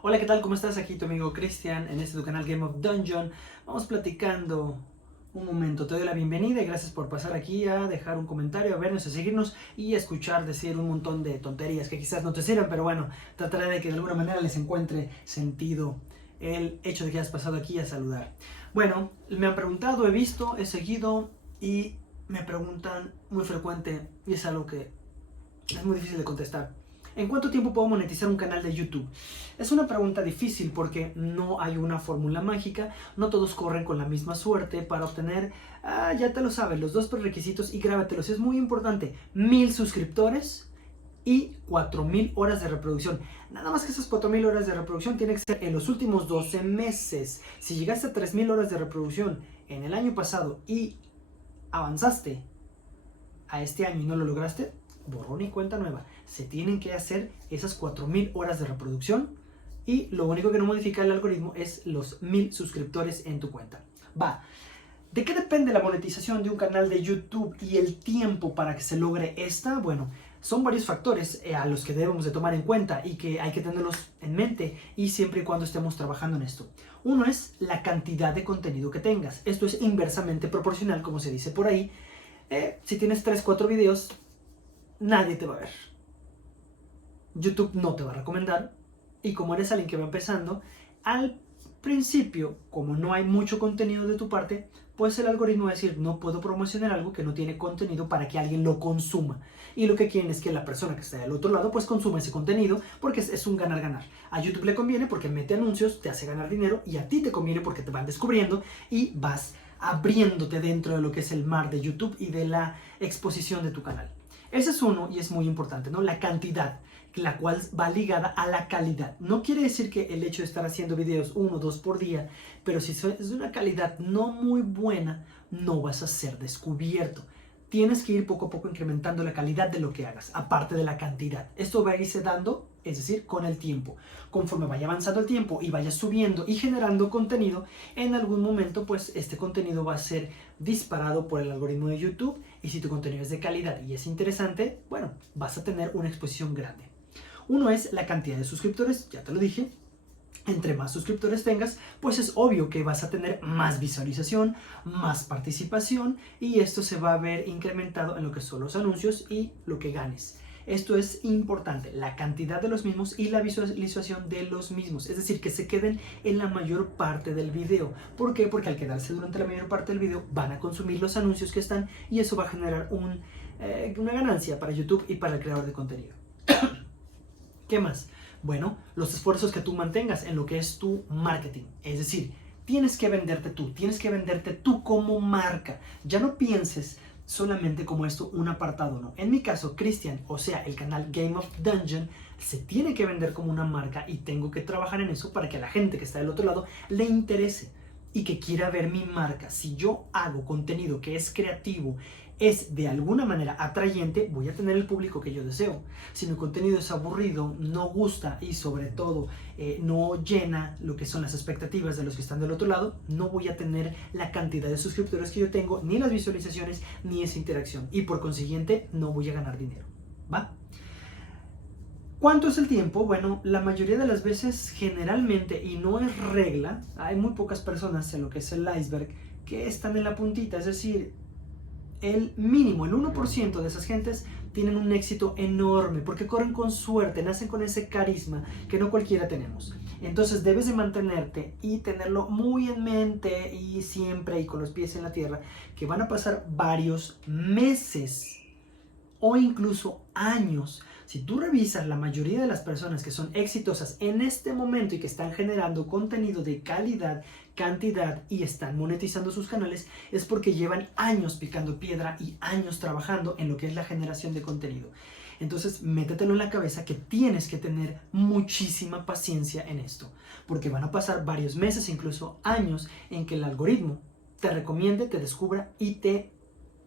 Hola, ¿qué tal? ¿Cómo estás? Aquí tu amigo Cristian en tu canal Game of Dungeon. Vamos platicando un momento. Te doy la bienvenida y gracias por pasar aquí a dejar un comentario, a vernos, a seguirnos y a escuchar decir un montón de tonterías que quizás no te sirvan, pero bueno, trataré de que de alguna manera les encuentre sentido el hecho de que hayas pasado aquí a saludar. Bueno, me han preguntado, he visto, he seguido y me preguntan muy frecuente y es algo que es muy difícil de contestar. ¿En cuánto tiempo puedo monetizar un canal de YouTube? Es una pregunta difícil porque no hay una fórmula mágica, no todos corren con la misma suerte para obtener, ya te lo sabes, los dos prerequisitos y grábatelos, es muy importante, 1000 suscriptores y 4000 horas de reproducción. Nada más que esas 4000 horas de reproducción tienen que ser en los últimos 12 meses. Si llegaste a 3000 horas de reproducción en el año pasado y avanzaste a este año y no lo lograste, borrón y cuenta nueva. Se tienen que hacer esas 4000 horas de reproducción y lo único que no modifica el algoritmo es los 1000 suscriptores en tu cuenta. Va. ¿De qué depende la monetización de un canal de YouTube y el tiempo para que se logre esta? Bueno, son varios factores a los que debemos de tomar en cuenta y que hay que tenerlos en mente y siempre y cuando estemos trabajando en esto. Uno es la cantidad de contenido que tengas. Esto es inversamente proporcional, como se dice por ahí. Si tienes 3, 4 videos, nadie te va a ver. YouTube no te va a recomendar. Y como eres alguien que va empezando, al principio, como no hay mucho contenido de tu parte, pues el algoritmo va a decir, no puedo promocionar algo que no tiene contenido para que alguien lo consuma. Y lo que quieren es que la persona que está del otro lado, pues consuma ese contenido, porque es un ganar-ganar. A YouTube le conviene porque mete anuncios, te hace ganar dinero, y a ti te conviene porque te van descubriendo y vas abriéndote dentro de lo que es el mar de YouTube y de la exposición de tu canal. Ese es uno y es muy importante, ¿no? La cantidad, la cual va ligada a la calidad. No quiere decir que el hecho de estar haciendo videos 1 o 2 por día, pero si es de una calidad no muy buena, no vas a ser descubierto. Tienes que ir poco a poco incrementando la calidad de lo que hagas, aparte de la cantidad. Esto va a irse dando, es decir, con el tiempo. Conforme vaya avanzando el tiempo y vaya subiendo y generando contenido, en algún momento pues este contenido va a ser disparado por el algoritmo de YouTube y si tu contenido es de calidad y es interesante, bueno, vas a tener una exposición grande. Uno es la cantidad de suscriptores, ya te lo dije. Entre más suscriptores tengas, pues es obvio que vas a tener más visualización, más participación y esto se va a ver incrementado en lo que son los anuncios y lo que ganes. Esto es importante, la cantidad de los mismos y la visualización de los mismos, es decir, que se queden en la mayor parte del video. ¿Por qué? Porque al quedarse durante la mayor parte del video van a consumir los anuncios que están y eso va a generar una ganancia para YouTube y para el creador de contenido. ¿Qué más? Bueno, los esfuerzos que tú mantengas en lo que es tu marketing. Es decir, tienes que venderte tú como marca. Ya no pienses solamente como esto un apartado, no. En mi caso, Cristian, o sea, el canal Game of Dungeon, se tiene que vender como una marca y tengo que trabajar en eso para que a la gente que está del otro lado le interese y que quiera ver mi marca. Si yo hago contenido que es creativo, es de alguna manera atrayente, voy a tener el público que yo deseo. Si mi contenido es aburrido, no gusta y sobre todo no llena lo que son las expectativas de los que están del otro lado, no voy a tener la cantidad de suscriptores que yo tengo, ni las visualizaciones, ni esa interacción. Y por consiguiente, no voy a ganar dinero. ¿Va? ¿Cuánto es el tiempo? Bueno, la mayoría de las veces, generalmente, y no es regla, hay muy pocas personas en lo que es el iceberg que están en la puntita, es decir, el mínimo, el 1% de esas gentes tienen un éxito enorme porque corren con suerte, nacen con ese carisma que no cualquiera tenemos. Entonces debes de mantenerte y tenerlo muy en mente y siempre y con los pies en la tierra que van a pasar varios meses o incluso años. Si tú revisas la mayoría de las personas que son exitosas en este momento y que están generando contenido de calidad, cantidad y están monetizando sus canales, es porque llevan años picando piedra y años trabajando en lo que es la generación de contenido. Entonces, métetelo en la cabeza que tienes que tener muchísima paciencia en esto, porque van a pasar varios meses, incluso años, en que el algoritmo te recomiende, te descubra y te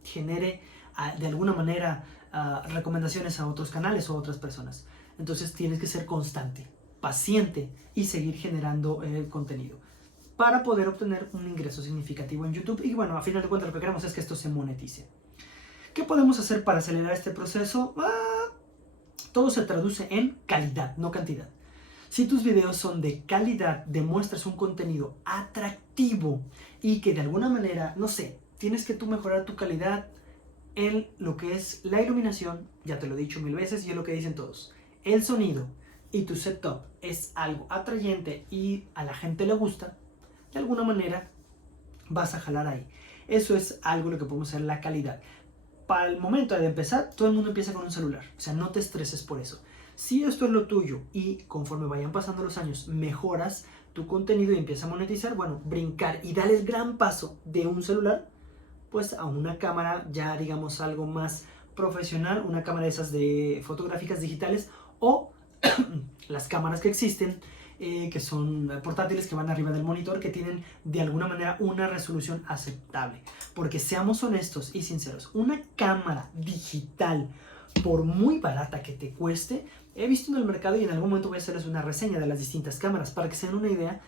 genere de alguna manera recomendaciones a otros canales o a otras personas. Entonces tienes que ser constante, paciente y seguir generando contenido para poder obtener un ingreso significativo en YouTube. Y bueno, a final de cuentas lo que queremos es que esto se monetice. ¿Qué podemos hacer para acelerar este proceso? Todo se traduce en calidad, no cantidad. Si tus videos son de calidad, demuestras un contenido atractivo y que de alguna manera, no sé, tienes que tú mejorar tu calidad en lo que es la iluminación, ya te lo he dicho 1000 veces y es lo que dicen todos, el sonido y tu setup es algo atrayente y a la gente le gusta, de alguna manera vas a jalar ahí. Eso es algo lo que podemos hacer, la calidad. Para el momento de empezar, todo el mundo empieza con un celular, o sea, no te estreses por eso. Si esto es lo tuyo y conforme vayan pasando los años mejoras tu contenido y empiezas a monetizar, bueno, brincar y dar el gran paso de un celular pues a una cámara ya digamos algo más profesional, una cámara de esas de fotográficas digitales o las cámaras que existen que son portátiles que van arriba del monitor que tienen de alguna manera una resolución aceptable. Porque seamos honestos y sinceros, una cámara digital por muy barata que te cueste, he visto en el mercado y en algún momento voy a hacerles una reseña de las distintas cámaras para que se den una idea.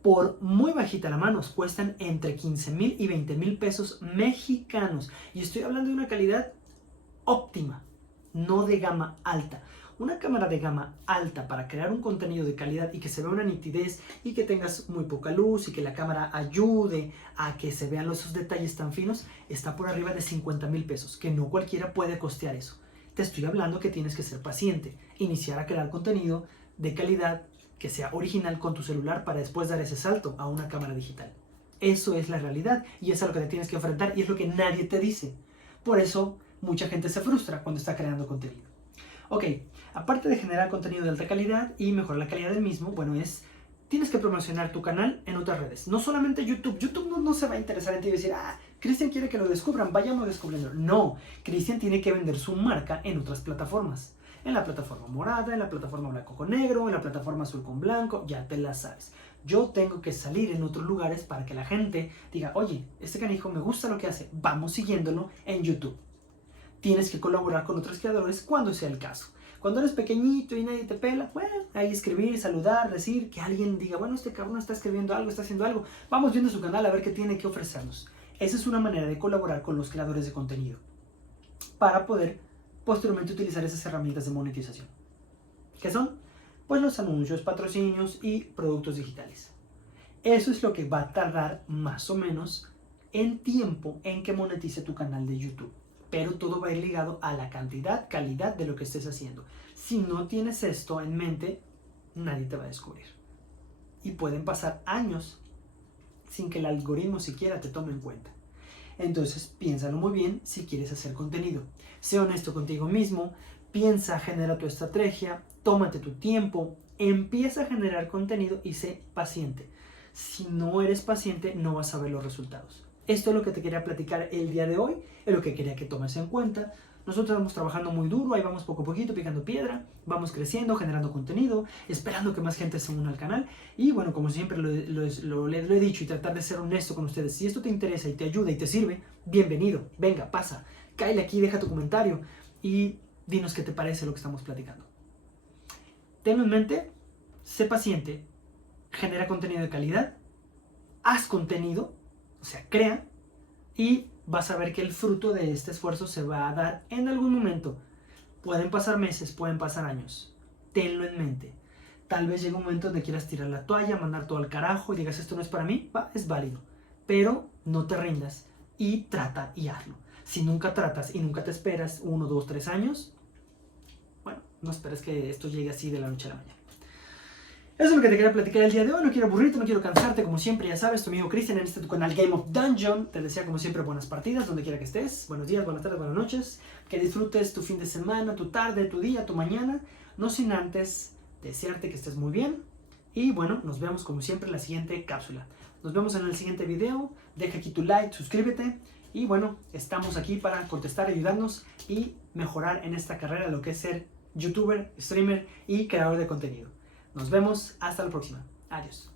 Por muy bajita la mano, cuestan entre 15,000 y 20,000 pesos mexicanos. Y estoy hablando de una calidad óptima, no de gama alta. Una cámara de gama alta para crear un contenido de calidad y que se vea una nitidez y que tengas muy poca luz y que la cámara ayude a que se vean esos detalles tan finos, está por arriba de 50,000 pesos, que no cualquiera puede costear eso. Te estoy hablando que tienes que ser paciente, iniciar a crear contenido de calidad que sea original con tu celular para después dar ese salto a una cámara digital. Eso es la realidad y es a lo que te tienes que enfrentar y es lo que nadie te dice. Por eso mucha gente se frustra cuando está creando contenido. Ok, aparte de generar contenido de alta calidad y mejorar la calidad del mismo, bueno, tienes que promocionar tu canal en otras redes. No solamente YouTube. YouTube no se va a interesar en ti y decir, Cristian quiere que lo descubran, vayamos descubriendo. No, Cristian tiene que vender su marca en otras plataformas. En la plataforma morada, en la plataforma blanco con negro, en la plataforma azul con blanco, ya te la sabes. Yo tengo que salir en otros lugares para que la gente diga, oye, este canijo me gusta lo que hace, vamos siguiéndolo en YouTube. Tienes que colaborar con otros creadores cuando sea el caso. Cuando eres pequeñito y nadie te pela, bueno, ahí escribir, saludar, decir, que alguien diga, bueno, este cabrón está escribiendo algo, está haciendo algo, vamos viendo su canal a ver qué tiene que ofrecernos. Esa es una manera de colaborar con los creadores de contenido para poder posteriormente utilizar esas herramientas de monetización. ¿Qué son? Pues los anuncios, patrocinios y productos digitales. Eso es lo que va a tardar más o menos en tiempo en que monetice tu canal de YouTube. Pero todo va a ir ligado a la cantidad, calidad de lo que estés haciendo. Si no tienes esto en mente, nadie te va a descubrir. Y pueden pasar años sin que el algoritmo siquiera te tome en cuenta. Entonces, piénsalo muy bien si quieres hacer contenido. Sé honesto contigo mismo, piensa, genera tu estrategia, tómate tu tiempo, empieza a generar contenido y sé paciente. Si no eres paciente, no vas a ver los resultados. Esto es lo que te quería platicar el día de hoy, es lo que quería que tomes en cuenta. Nosotros vamos trabajando muy duro, ahí vamos poco a poquito picando piedra, vamos creciendo, generando contenido, esperando que más gente se una al canal. Y bueno, como siempre lo he dicho y tratar de ser honesto con ustedes. Si esto te interesa y te ayuda y te sirve, bienvenido, venga, pasa, cáele aquí, deja tu comentario y dinos qué te parece lo que estamos platicando. Tenlo en mente, sé paciente, genera contenido de calidad, haz contenido, o sea, crea y vas a ver que el fruto de este esfuerzo se va a dar en algún momento. Pueden pasar meses, pueden pasar años. Tenlo en mente. Tal vez llegue un momento donde quieras tirar la toalla, mandar todo al carajo y digas esto no es para mí, es válido. Pero no te rindas y trata y hazlo. Si nunca tratas y nunca te esperas 1, 2, 3 años, bueno, no esperes que esto llegue así de la noche a la mañana. Eso es lo que te quería platicar el día de hoy. No quiero aburrirte, no quiero cansarte. Como siempre, ya sabes, tu amigo Cristian en tu canal Game of Dungeon. Te desea como siempre buenas partidas, donde quiera que estés. Buenos días, buenas tardes, buenas noches. Que disfrutes tu fin de semana, tu tarde, tu día, tu mañana. No sin antes desearte que estés muy bien. Y bueno, nos vemos como siempre en la siguiente cápsula. Nos vemos en el siguiente video. Deja aquí tu like, suscríbete. Y bueno, estamos aquí para contestar, ayudarnos y mejorar en esta carrera lo que es ser youtuber, streamer y creador de contenido. Nos vemos hasta la próxima. Adiós.